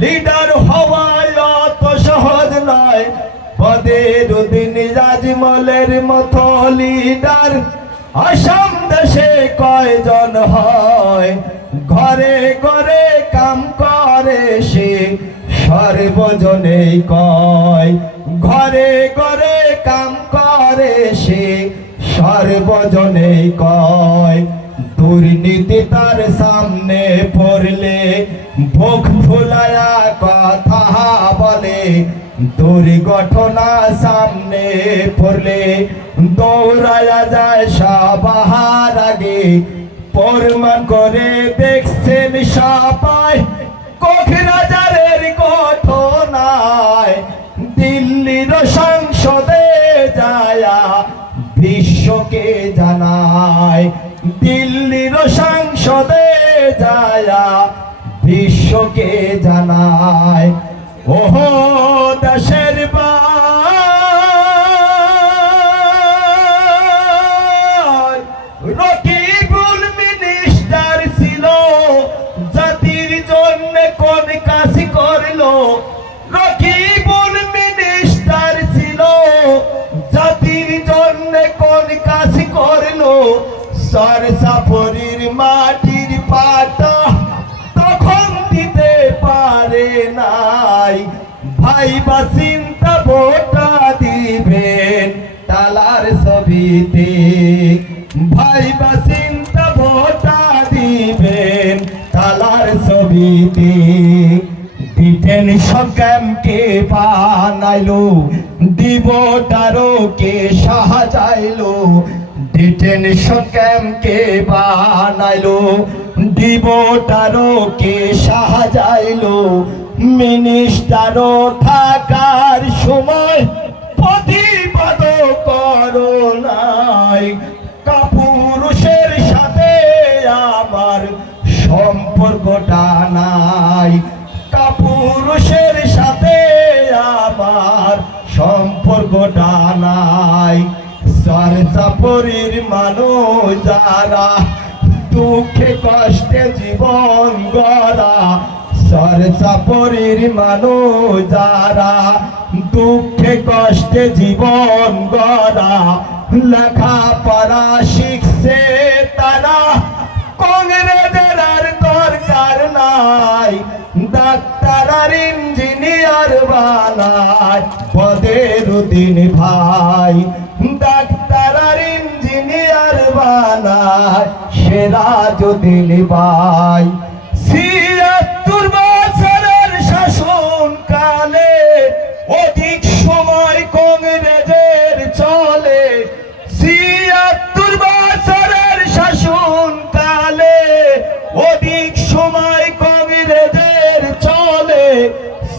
Leader হওয়া অত সহজ নয়, বদরুদ্দিন আজমলের মতো লিডার আসাম দেশে কয়জন হয়? ঘরে ঘরে কাম করে সে সর্বজনেই কয়, ঘরে ঘরে কাম করে সে সর্বজনেই কয়। দুর্নীতি তার সামনে পড়লে মুখ ফুলায়া কথা বলে, দুর্ঘটনা সামনে পড়লে দৌড়ায়া যায় সবার আগে। প্রমাণ করে দেখছেন সবাই কক্সবাজারের ঘটনায়, দিল্লির সংসদে যায়া বিশ্বকে জানায়, দিল্লির সংসদে যায়া বিশ্বকে জানায়। ওহো দেশের রকিবুল মিনিস্টার ছিল, জাতির জন্য কোন কাজ করলো? রকিবুল মিনিস্টার ছিল, জাতির জন্য কোন কাজ করলো? সরসাপুরের মাটির পাটা তখন দিতে পারে নাই, ভাইবা চিন্তা ভোটা দিবেন তালার ছবিতে, ভাইবা চিন্তা ভোটা দিবেন তালার ছবিতে। ডিটেনশন ক্যাম্পকে বানাইলো, ডিবোটারও কে সাহায্যাইলো, ডিটেনশন ক্যাম্পকে বানাইলো, ডিবোটারও কে সাহায্যাইলো। মিনিস্টারও থাকার সময় প্রতিবাদ করো নাই, কাপুরুষের সাথে আমার সম্পর্কটা নাই, কাপুরুষের সাথে আমার সম্পর্কটা নাই। সরসাপুরের মানুষ যারা দুঃখে কষ্টে জীবন গড়া, সরসাপুরের মানুষ যারা দুঃখে কষ্টে জীবন গড়া, লেখাপড়া শিখছে তারা কংগ্রেসের আর দরকার নাই, ডাক্তার আর ইঞ্জিনিয়ার বানায় বদরুদ্দিন ভাই, ডাক্তার আর ইঞ্জিনিয়ার বানায় সিরাজউদ্দিন ভাই। ৭৬ বছরের শাসন কালে অধিক সময় কংগ্রেসের চলে, ৭৬ বছরের শাসন কালে অধিক সময় কংগ্রেসের চলে।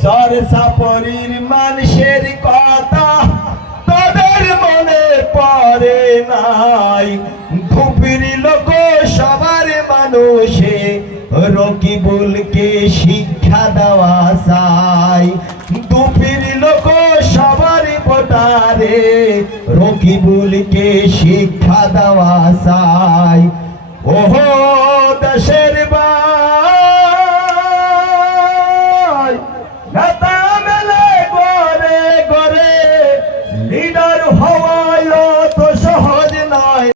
সরসাপুরের মানুষের কথা তাদের মনে পড়ে নাই, ধুপির লোক সবার মানুষে রকিবুলকে শিক্ষা দেওয়া চাই, ধুপির লোক সবার ভোটারে রকিবুলকে শিক্ষা দেওয়া চাই। ওহো